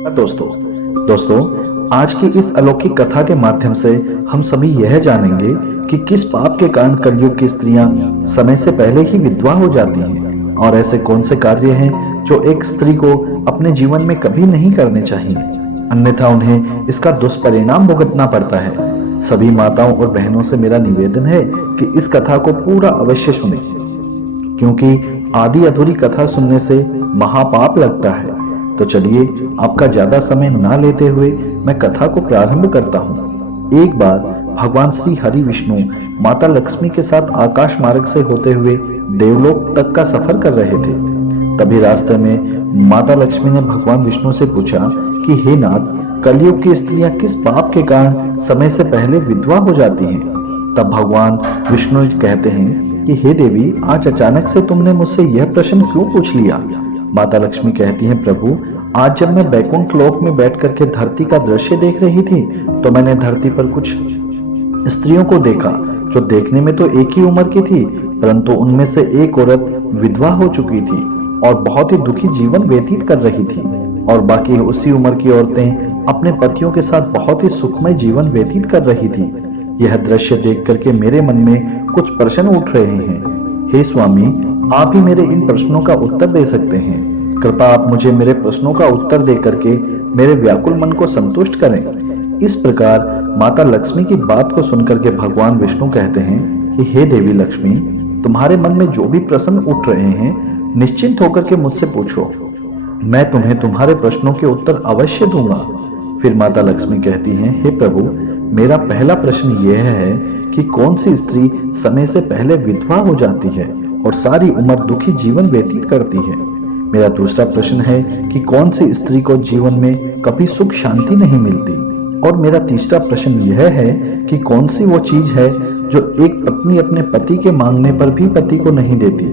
दोस्तों दोस्तों आज की इस अलौकिक कथा के माध्यम से हम सभी यह जानेंगे कि किस पाप के कारण कलयुग की स्त्रियां समय से पहले ही विधवा हो जाती हैं और ऐसे कौन से कार्य हैं जो एक स्त्री को अपने जीवन में कभी नहीं करने चाहिए, अन्यथा उन्हें इसका दुष्परिणाम भुगतना पड़ता है। सभी माताओं और बहनों से मेरा निवेदन है कि इस कथा को पूरा अवश्य सुने, क्योंकि आधी अधूरी कथा सुनने से महापाप लगता है। तो चलिए आपका ज्यादा समय ना लेते हुए मैं कथा को प्रारंभ करता हूँ। एक बार भगवान श्री हरि विष्णु माता लक्ष्मी के साथ आकाश मार्ग से होते हुए देवलोक तक का सफर कर रहे थे। तभी रास्ते में माता लक्ष्मी ने भगवान विष्णु से पूछा कि हे नाथ, कलयुग की स्त्रियां किस पाप के कारण समय से पहले विधवा हो जाती हैं? तब भगवान विष्णु कहते हैं कि हे देवी, आज अचानक से तुमने मुझसे यह प्रश्न क्यों पूछ लिया? माता लक्ष्मी कहती हैं, प्रभु, आज जब मैं बैकुंठ लोक में बैठ करके धरती का दृश्य देख रही थी तो मैंने धरती पर कुछ स्त्रियों को देखा जो देखने में तो एक ही उम्र की थी, परंतु उनमें से एक औरत विधवा हो चुकी थी और बहुत ही दुखी जीवन व्यतीत कर रही थी, और बाकी उसी उम्र की औरतें अपने पतियों के साथ बहुत ही सुखमय जीवन व्यतीत कर रही थी। यह दृश्य देख करके मेरे मन में कुछ प्रश्न उठ रहे हैं। हे स्वामी, आप ही मेरे इन प्रश्नों का उत्तर दे सकते हैं। कृपया आप मुझे मेरे प्रश्नों का उत्तर दे करके मेरे व्याकुल मन को संतुष्ट करें। इस प्रकार माता लक्ष्मी की बात को सुनकर के भगवान विष्णु कहते हैं कि हे देवी लक्ष्मी, तुम्हारे मन में जो भी प्रश्न उठ रहे हैं निश्चिंत होकर के मुझसे पूछो, मैं तुम्हें तुम्हारे प्रश्नों के उत्तर अवश्य दूंगा। फिर माता लक्ष्मी कहती हैं, हे प्रभु, मेरा पहला प्रश्न यह है कि कौन सी स्त्री समय से पहले विधवा हो जाती है और सारी उम्र दुखी जीवन व्यतीत करती है? मेरा दूसरा प्रश्न है कि कौन सी स्त्री को जीवन में कभी सुख शांति नहीं मिलती? और मेरा तीसरा प्रश्न यह है कि कौन सी वो चीज है जो एक पत्नी अपने पति के मांगने पर भी पति को नहीं देती?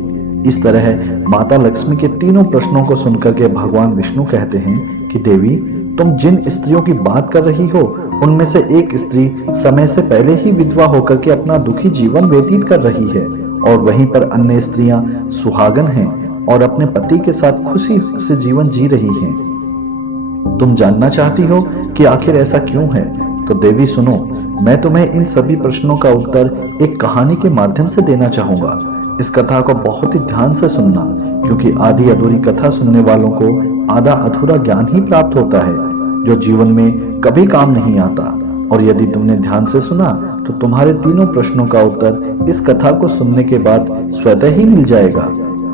इस तरह माता लक्ष्मी के तीनों प्रश्नों को सुनकर के भगवान विष्णु कहते हैं कि देवी, तुम जिन स्त्रियों की बात कर रही हो उनमें से एक स्त्री समय से पहले ही विधवा होकर के अपना दुखी जीवन व्यतीत कर रही है, और वहीं पर अन्य स्त्रियां सुहागन हैं और अपने पति के साथ खुशी से जीवन जी रही हैं। तुम जानना चाहती हो कि आखिर ऐसा क्यों है? तो देवी सुनो, मैं तुम्हें इन सभी प्रश्नों का उत्तर एक कहानी के माध्यम से देना चाहूंगा। इस कथा को बहुत ही ध्यान से सुनना, क्योंकि आधी अधूरी कथा सुनने वालों को आधा अधूरा ज्ञान ही प्राप्त होता है जो जीवन में कभी काम नहीं आता। और यदि तुमने ध्यान से सुना तो तुम्हारे तीनों प्रश्नों का उत्तर इस कथा को सुनने के बाद स्वतः ही मिल जाएगा।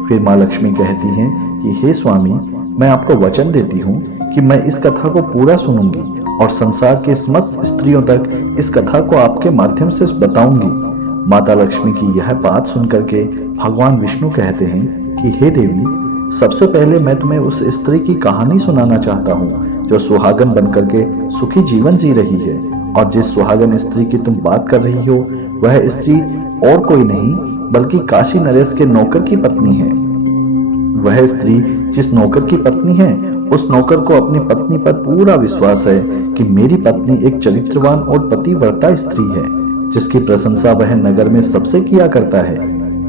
फिर माँ लक्ष्मी कहती हैं कि हे स्वामी, मैं आपको वचन देती हूँ कि मैं इस कथा को पूरा सुनूंगी और संसार के समस्त स्त्रियों तक इस कथा को आपके माध्यम से बताऊंगी। माता लक्ष्मी की यह बात सुनकर के भगवान विष्णु कहते हैं कि हे देवी, सबसे पहले मैं तुम्हें उस स्त्री की कहानी सुनाना चाहता हूँ जो सुहागन बनकर के सुखी जीवन जी रही है। और जिस सुहागन स्त्री की तुम बात कर रही हो वह स्त्री और कोई नहीं बल्कि काशी नरेश के नौकर की पत्नी है। वह स्त्री जिस नौकर की पत्नी है उस नौकर को अपनी पत्नी पर पूरा विश्वास है कि मेरी पत्नी एक चरित्रवान और पतिव्रता स्त्री है जिसकी प्रशंसा वह नगर में सबसे किया करता है।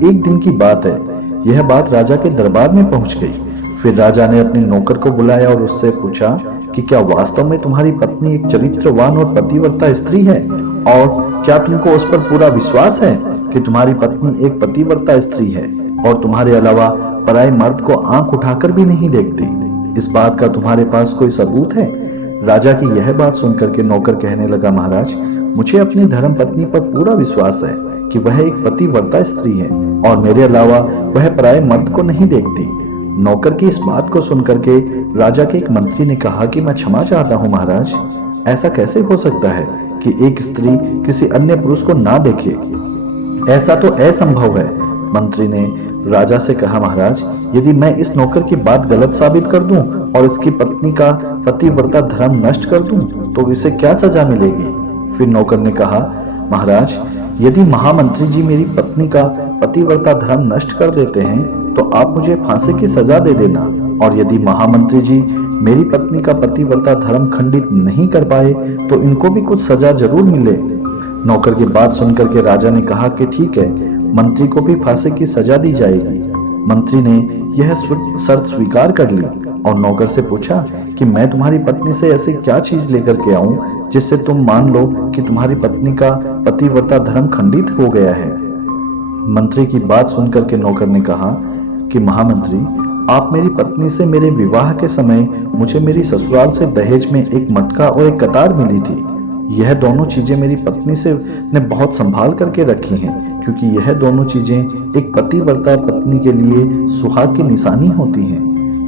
एक दिन की बात है, यह बात राजा के दरबार में पहुंच गई। फिर राजा ने अपने नौकर को बुलाया और उससे पूछा कि क्या वास्तव में तुम्हारी पत्नी एक चरित्रवान और पतिव्रता स्त्री है, और क्या तुमको उस पर पूरा विश्वास है कि तुम्हारी पत्नी एक पतिव्रता स्त्री है और तुम्हारे अलावा पराये मर्द को आंख उठाकर भी नहीं देखती? इस बात का तुम्हारे पास कोई सबूत है? राजा की यह बात सुनकर के नौकर कहने लगा, महाराज, मुझे अपनी धर्म पत्नी पर पूरा विश्वास है कि वह एक पतिव्रता स्त्री है और मेरे अलावा वह पराये मर्द को नहीं देखती। नौकर की इस बात को सुनकर के राजा के एक मंत्री ने कहा कि मैं क्षमा चाहता हूँ महाराज, ऐसा कैसे हो सकता है कि एक स्त्री किसी अन्य पुरुष को ना देखे? ऐसा तो असंभव है। मंत्री ने राजा से कहा, महाराज, यदि मैं इस नौकर की बात गलत साबित कर दूं और इसकी पत्नी का पतिव्रता धर्म नष्ट कर दूं तो इसे क्या सजा मिलेगी? फिर नौकर ने कहा, महाराज, यदि महामंत्री जी मेरी पत्नी का पतिव्रता धर्म नष्ट कर देते हैं तो आप मुझे फांसी की सजा दे देना, और यदि महामंत्री जी मेरी पत्नी का पतिव्रता धर्म खंडित नहीं कर पाए तो इनको भी कुछ सजा जरूर मिले। नौकर की बात सुनकर के राजा ने कहा कि ठीक है, मंत्री को भी फांसी की सजा दी जाएगी। मंत्री ने यह शर्त स्वीकार कर ली। और नौकर से पूछा कि मैं तुम्हारी पत्नी से ऐसी क्या चीज लेकर के आऊं जिससे तुम मान लो कि तुम्हारी पत्नी का पतिव्रता धर्म खंडित हो गया है। मंत्री की बात सुनकर के नौकर ने कहा कि महामंत्री, आप मेरी पत्नी से मेरे विवाह के समय मुझे मेरी ससुराल से दहेज में एक मटका और एक कतार मिली थी। यह दोनों चीजें मेरी पत्नी से ने बहुत संभाल करके रखी हैं, क्योंकि यह दोनों चीजें एक पतिव्रता पत्नी के लिए सुहाग की निशानी होती हैं।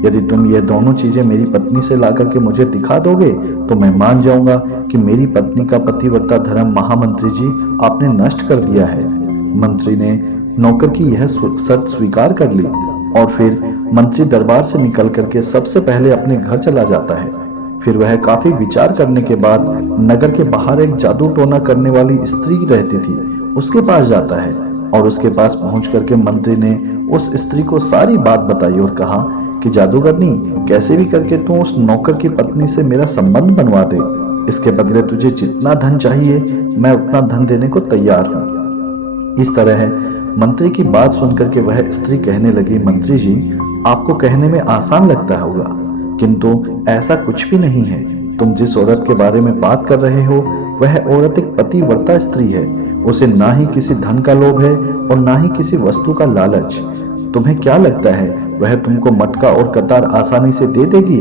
यदि तुम यह दोनों चीजें मेरी पत्नी से ला करके मुझे दिखा दोगे तो मैं मान जाऊंगा कि मेरी पत्नी का पतिव्रता धर्म महामंत्री जी आपने नष्ट कर दिया है। मंत्री ने नौकर की यह शर्त स्वीकार कर ली और फिर मंत्री दरबार से निकल करके सबसे पहले अपने घर चला जाता है। फिर वह काफी विचार करने के बाद नगर के बाहर एक जादू टोना करने वाली स्त्री रहती थी, उसके पास जाता है और उसके पास पहुंच करके मंत्री ने उस स्त्री को सारी बात बताई और कहा कि जादूगरनी, कैसे भी करके तू उस नौकर की पत्नी से मेरा संबंध बनवा दे। इसके बदले तुझे जितना धन चाहिए मैं उतना धन देने को तैयार हूँ। इस तरह मंत्री की बात सुनकर के वह स्त्री कहने लगी, मंत्री जी, आपको कहने में आसान लगता होगा, किंतु ऐसा कुछ भी नहीं है। तुम जिस औरत के बारे में बात कर रहे हो वह औरत एक पतिव्रता स्त्री है। उसे ना ही किसी धन का लोभ है और ना ही किसी वस्तु का लालच। तुम्हें क्या लगता है वह तुमको मटका और कतार आसानी से दे देगी?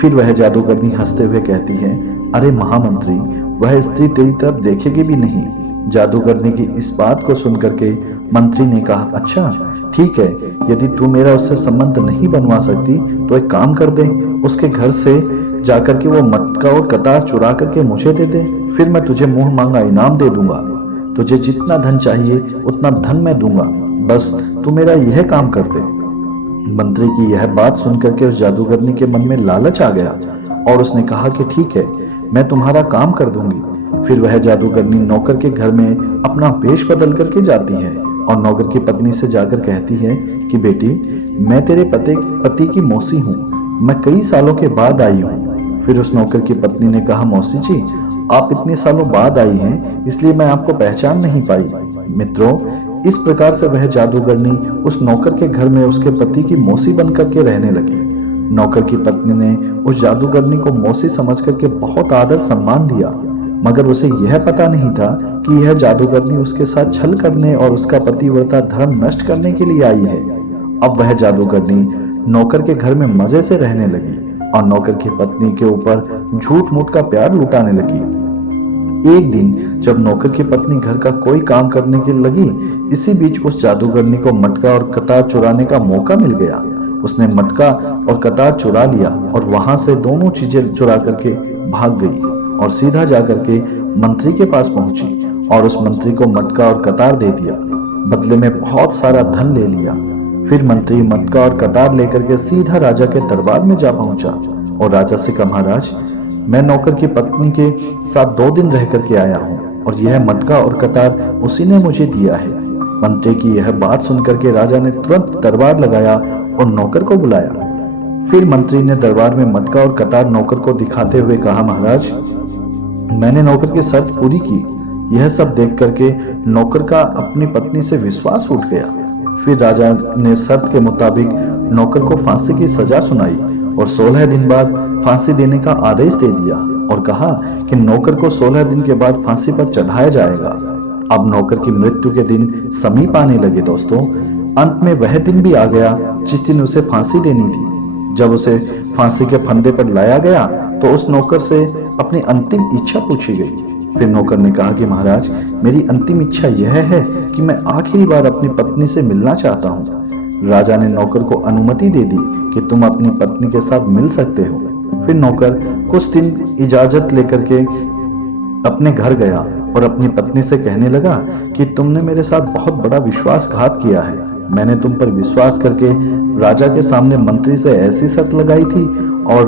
फिर वह जादूगरनी हंसते हुए कहती है, अरे महामंत्री, वह स्त्री तेरी तरफ देखेगी भी नहीं। जादूगरनी की इस बात को सुनकर के मंत्री ने कहा, अच्छा ठीक है, यदि तू मेरा उससे संबंध नहीं बनवा सकती तो एक काम कर दे, उसके घर से जाकर के वो मटका और कतार चुरा करके मुझे दे दे, फिर मैं तुझे मुंह मांगा इनाम दे दूंगा। तुझे जितना धन चाहिए उतना धन मैं दूंगा, बस तू मेरा यह काम कर दे। मंत्री की यह बात सुनकर के उस जादूगरनी के मन में लालच आ गया और उसने कहा कि ठीक है, मैं तुम्हारा काम कर दूंगी। फिर वह जादूगरनी नौकर के घर में अपना वेश बदल करके जाती है और नौकर की पत्नी से जाकर कहती है कि बेटी, मैं तेरे पति की मौसी हूँ, मैं कई सालों के बाद आई हूँ। फिर उस नौकर की पत्नी ने कहा, मौसी जी, आप इतने सालों बाद आई हैं, इसलिए मैं आपको पहचान नहीं पाई। मित्रों, इस प्रकार से वह जादूगरनी उस नौकर के घर में उसके पति की मौसी बन करके रहने लगी। नौकर की पत्नी ने उस जादूगरनी को मौसी समझ करके बहुत आदर सम्मान दिया, मगर उसे यह पता नहीं था कि यह जादूगरनी उसके साथ छल करने और उसका पतिव्रता धर्म नष्ट करने के लिए आई है। अब वह जादूगरनी नौकर के घर में मजे से रहने लगी और नौकर की पत्नी के ऊपर झूठ मूठ का प्यार लुटाने लगी। एक दिन जब नौकर की पत्नी घर का कोई काम करने के लगी, इसी बीच उस जादूगरनी को मटका और कतार चुराने का मौका मिल गया। उसने मटका और कतार चुरा लिया और वहां से दोनों चीजें चुरा करके भाग गई और सीधा जाकर के मंत्री के पास पहुंची और उस मंत्री को मटका और कतार दे दिया, बदले में बहुत सारा धन ले लिया। फिर मंत्री मटका और कतार लेकर के सीधा राजा के दरबार में जा पहुंचा और राजा से कहा, महाराज, मैं नौकर की पत्नी के साथ 2 दिन रह करके आया हूँ और यह मटका और कतार उसी ने मुझे दिया है। मंत्री की यह बात सुनकर के राजा ने तुरंत दरबार लगाया और नौकर को बुलाया। फिर मंत्री ने दरबार में मटका और कतार नौकर को दिखाते हुए कहा, महाराज, मैंने नौकर की शर्त पूरी की। यह सब देख करके नौकर का अपनी पत्नी से विश्वास उठ गया। फिर राजा ने शर्त के मुताबिक नौकर को फांसी की सजा सुनाई और 16 दिन बाद फांसी देने का आदेश दे दिया और कहा कि नौकर को 16 दिन के बाद फांसी पर चढ़ाया जाएगा। अब नौकर की मृत्यु के दिन समीप आने लगे दोस्तों। अंत में वह दिन भी आ गया जिस दिन उसे फांसी देनी थी। जब उसे फांसी के फंदे पर लाया गया तो उस नौकर से अपनी अंतिम इच्छा पूछी गई। फिर नौकर ने कहा कि महाराज, मेरी अंतिम इच्छा यह है कि मैं आखिरी बार अपनी पत्नी से मिलना चाहता हूँ। राजा ने नौकर को अनुमति दे दी कि तुम अपनी पत्नी के साथ मिल सकते हो। फिर नौकर कुछ दिन इजाजत लेकर के अपने घर गया और अपनी पत्नी से कहने लगा कि तुमने मेरे साथ बहुत बड़ा विश्वासघात किया है। मैंने तुम पर विश्वास करके राजा के सामने मंत्री से ऐसी शर्त लगाई थी और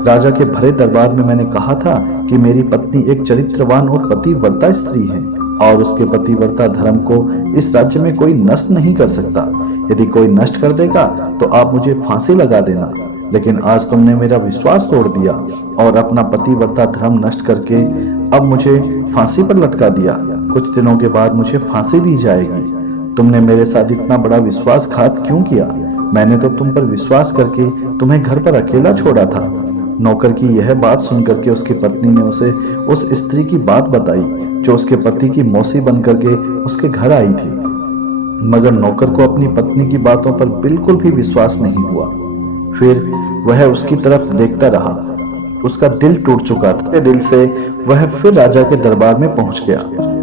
राजा के भरे दरबार में मैंने कहा था कि मेरी पत्नी एक चरित्रवान और पतिव्रता स्त्री है और उसके पतिव्रता धर्म को इस राज्य में कोई नष्ट नहीं कर सकता। यदि कोई नष्ट कर देगा तो आप मुझे फांसी लगा देना। लेकिन आज तुमने मेरा विश्वास तोड़ दिया और अपना पतिव्रता धर्म नष्ट करके अब मुझे फांसी पर लटका दिया। कुछ दिनों के बाद मुझे फांसी दी जाएगी। तुमने मेरे साथ इतना बड़ा विश्वासघात क्यों किया? मैंने तो तुम पर विश्वास करके तुम्हें घर पर अकेला छोड़ा था। नौकर की यह बात सुनकर के उसकी पत्नी ने उसे उस स्त्री की बात बताई जो उसके पति की मौसी बन करके उसके घर आई थी। मगर नौकर को अपनी पत्नी की बातों पर बिल्कुल भी विश्वास नहीं हुआ। फिर वह उसकी तरफ देखता रहा। उसका दिल टूट चुका था। दिल से वह फिर राजा के दरबार में पहुंच गया,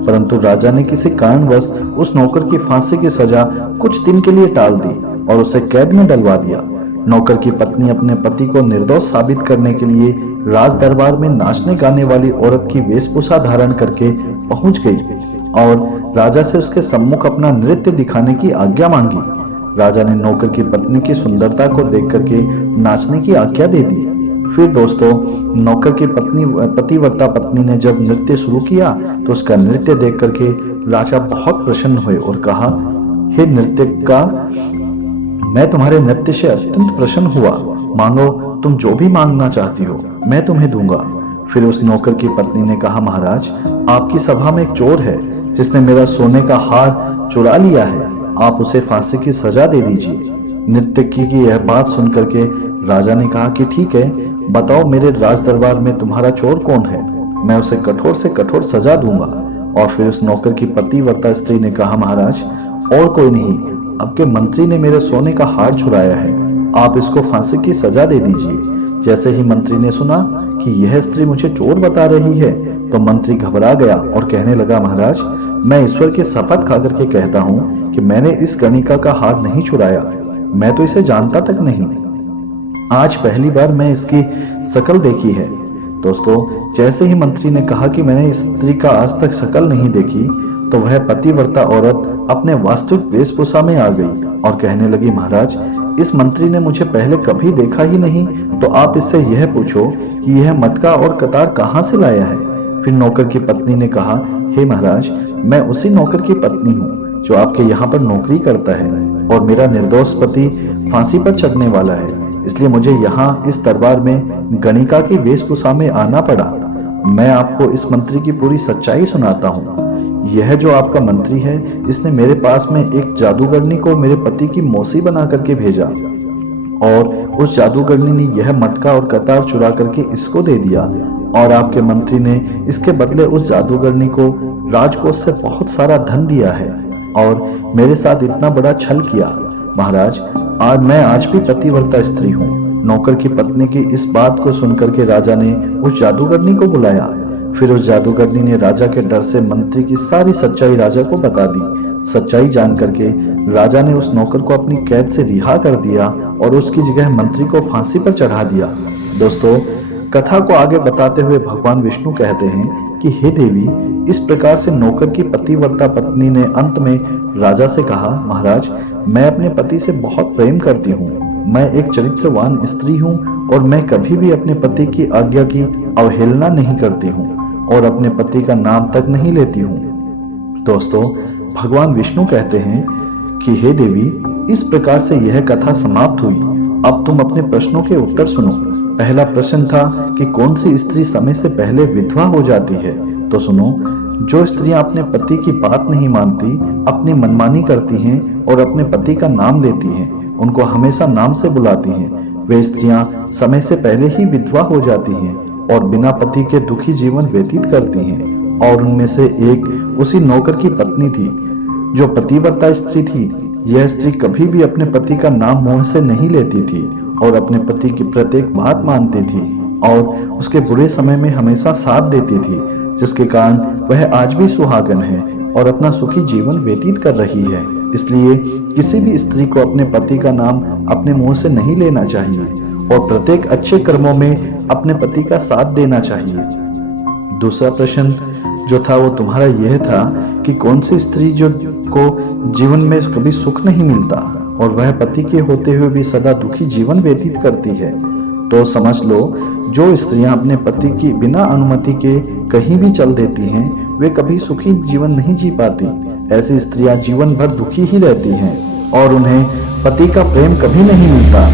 परंतु राजा ने किसी कारणवश उस नौकर की फांसी की सजा कुछ दिन के लिए टाल दी और उसे कैद में डलवा दिया। नौकर की पत्नी अपने पति को निर्दोष साबित करने के लिए राज दरबार में नाचने गाने वाली औरत की वेशभूषा धारण करके पहुंच गई और राजा से उसके सम्मुख अपना नृत्य दिखाने की आज्ञा मांगी। राजा ने नौकर की पत्नी की सुंदरता को देख करके नाचने की आज्ञा दे दी। फिर दोस्तों, नौकर की पतिव्रता पत्नी ने जब नृत्य शुरू किया तो उसका नृत्य देख करके राजा बहुत प्रसन्न हुए और कहा, हे नृत्यका, मैं तुम्हारे नृत्य से अत्यंत प्रसन्न हुआ। मांगो, तुम जो भी मांगना चाहती हो मैं तुम्हें दूंगा। फिर उस नौकर की पत्नी ने कहा, महाराज, आपकी सभा में एक चोर है जिसने मेरा सोने का हार चुरा लिया है। आप उसे फांसी की सजा दे दीजिए। नृत्यकी की यह बात सुनकर के राजा ने कहा कि ठीक है, बताओ मेरे राज दरबार में तुम्हारा चोर कौन है, मैं उसे कठोर से कठोर सजा दूंगा। और फिर उस नौकर की पतिव्रता स्त्री ने कहा, महाराज, और कोई नहीं, आपके मंत्री ने मेरे सोने का हार चुराया है, आप इसको फांसी की सजा दे दीजिए। जैसे ही मंत्री ने सुना कि यह स्त्री मुझे चोर बता रही है तो मंत्री घबरा गया और कहने लगा, महाराज, मैं ईश्वर की शपथ खा करके कहता हूँ कि मैंने इस गणिका का हार नहीं चुराया, मैं तो इसे जानता तक नहीं। आज पहली बार मैं इसकी शकल देखी है। दोस्तों, जैसे ही मंत्री ने कहा कि मैंने इस स्त्री का आज तक शकल नहीं देखी तो वह पतिव्रता औरत अपने वास्तविक वेशभूषा में आ गई और कहने लगी, महाराज, इस मंत्री ने मुझे पहले कभी देखा ही नहीं, तो आप इससे यह पूछो कि यह मटका और कतार कहाँ से लाया है। फिर नौकर की पत्नी ने कहा, हे महाराज, मैं उसी नौकर की पत्नी हूँ जो आपके यहाँ पर नौकरी करता है और मेरा निर्दोष पति फांसी पर चढ़ने वाला है, इसलिए मुझे यहाँ इस दरबार में गणिका की वेशभूषा में आना पड़ा। मैं आपको इस मंत्री की पूरी सच्चाई सुनाता हूँ। यह जो आपका मंत्री है, इसने मेरे पास में एक जादूगरनी को मेरे पति की मौसी बना करके भेजा और उस जादूगरनी ने यह मटका और कतार चुरा करके इसको दे दिया और आपके मंत्री ने इसके बदले उस जादूगरनी को राजकोष से बहुत सारा धन दिया है और मेरे साथ इतना बड़ा छल किया। महाराज, मैं आज भी पतिव्रता स्त्री हूँ। नौकर की पत्नी की इस बात को सुनकर के राजा ने उस जादूगरनी को बुलाया। फिर उस जादूगरनी ने राजा के डर से मंत्री की सारी सच्चाई राजा को बता दी। सच्चाई जान करके राजा ने उस नौकर को अपनी कैद से रिहा कर दिया और उसकी जगह मंत्री को फांसी पर चढ़ा दिया। दोस्तों, कथा को आगे बताते हुए भगवान विष्णु कहते हैं कि हे देवी, इस प्रकार से नौकर की पतिव्रता पत्नी ने अंत में राजा से कहा, महाराज, मैं अपने पति से बहुत प्रेम करती हूँ। मैं एक चरित्रवान स्त्री हूँ और मैं कभी भी अपने पति की आज्ञा की अवहेलना नहीं करती हूँ और अपने पति का नाम तक नहीं लेती हूँ। दोस्तों, भगवान विष्णु कहते हैं कि हे देवी, इस प्रकार से यह कथा समाप्त हुई। अब तुम अपने प्रश्नों के उत्तर सुनो। पहला प्रश्न था कि कौन सी स्त्री समय से पहले विधवा हो जाती है। तो सुनो, जो स्त्रियां अपने पति की बात नहीं मानती, अपनी मनमानी करती हैं और अपने पति का नाम लेती हैं, उनको हमेशा नाम से बुलाती हैं, वे स्त्रियां समय से पहले ही विधवा हो जाती हैं और बिना पति के दुखी जीवन व्यतीत करती हैं। और उनमें से एक उसी नौकर की पत्नी थी जो पतिव्रता स्त्री थी। यह स्त्री कभी भी अपने पति का नाम मुंह से नहीं लेती थी और अपने पति की प्रत्येक बात मानती थी और उसके बुरे समय में हमेशा साथ देती थी, जिसके कारण वह आज भी सुहागन है और अपना सुखी जीवन व्यतीत कर रही है। इसलिए किसी भी स्त्री को अपने पति का नाम अपने मुंह से नहीं लेना चाहिए और प्रत्येक अच्छे कर्मों में अपने पति का साथ देना चाहिए। दूसरा प्रश्न जो था वो तुम्हारा यह था कि कौन सी स्त्री जो को जीवन में कभी सुख नहीं मिलता और वह पति के होते हुए भी सदा दुखी जीवन व्यतीत करती है। तो समझ लो, जो स्त्रियां अपने पति की बिना अनुमति के कहीं भी चल देती हैं, वे कभी सुखी जीवन नहीं जी पाती। ऐसी स्त्रियां जीवन भर दुखी ही रहती हैं और उन्हें पति का प्रेम कभी नहीं मिलता।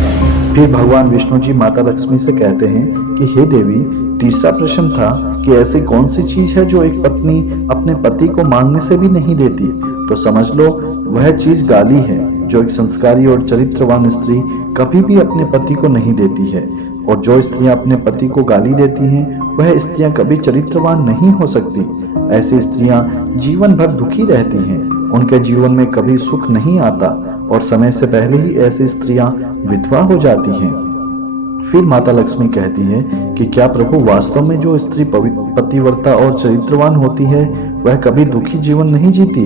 फिर भगवान विष्णु जी माता लक्ष्मी से कहते हैं कि हे देवी, तीसरा प्रश्न था कि ऐसी कौन सी चीज है जो एक पत्नी अपने पति को मांगने से भी नहीं देती। तो समझ लो, वह चीज गाली है। जो एक संस्कारी और चरित्रवान स्त्री कभी भी अपने पति को नहीं देती है, और जो स्त्रियां अपने पति को गाली देती हैं वह स्त्रियां कभी चरित्रवान नहीं हो सकती। ऐसी स्त्रियां जीवन भर दुखी रहती हैं, उनके जीवन में कभी सुख नहीं आता और समय से पहले ही ऐसी स्त्रियां विधवा हो जाती हैं। फिर माता लक्ष्मी कहती है कि क्या प्रभु वास्तव में जो स्त्री पतिव्रता और चरित्रवान होती है वह कभी दुखी जीवन नहीं जीती?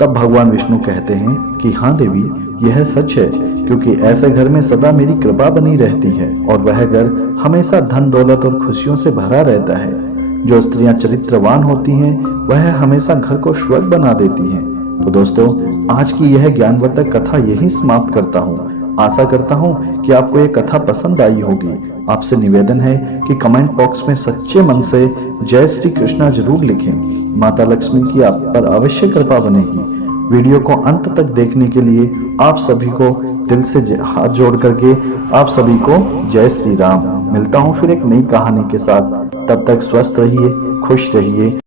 तब भगवान विष्णु कहते हैं कि हाँ देवी, यह सच है, क्योंकि ऐसे घर में सदा मेरी कृपा बनी रहती है और वह घर हमेशा धन दौलत और खुशियों से भरा रहता है। जो स्त्रियां चरित्रवान होती हैं वह हमेशा घर को स्वर्ग बना देती हैं। तो दोस्तों, आज की यह ज्ञानवर्धक कथा यही समाप्त करता हूँ। आशा करता हूँ कि आपको यह कथा पसंद आई होगी। आपसे निवेदन है कि कमेंट बॉक्स में सच्चे मन से जय श्री कृष्णा जरूर लिखें। माता लक्ष्मी की आप पर अवश्य कृपा बनेगी। वीडियो को अंत तक देखने के लिए आप सभी को दिल से हाथ जोड़ करके आप सभी को जय श्री राम। मिलता हूँ फिर एक नई कहानी के साथ। तब तक स्वस्थ रहिए, खुश रहिए।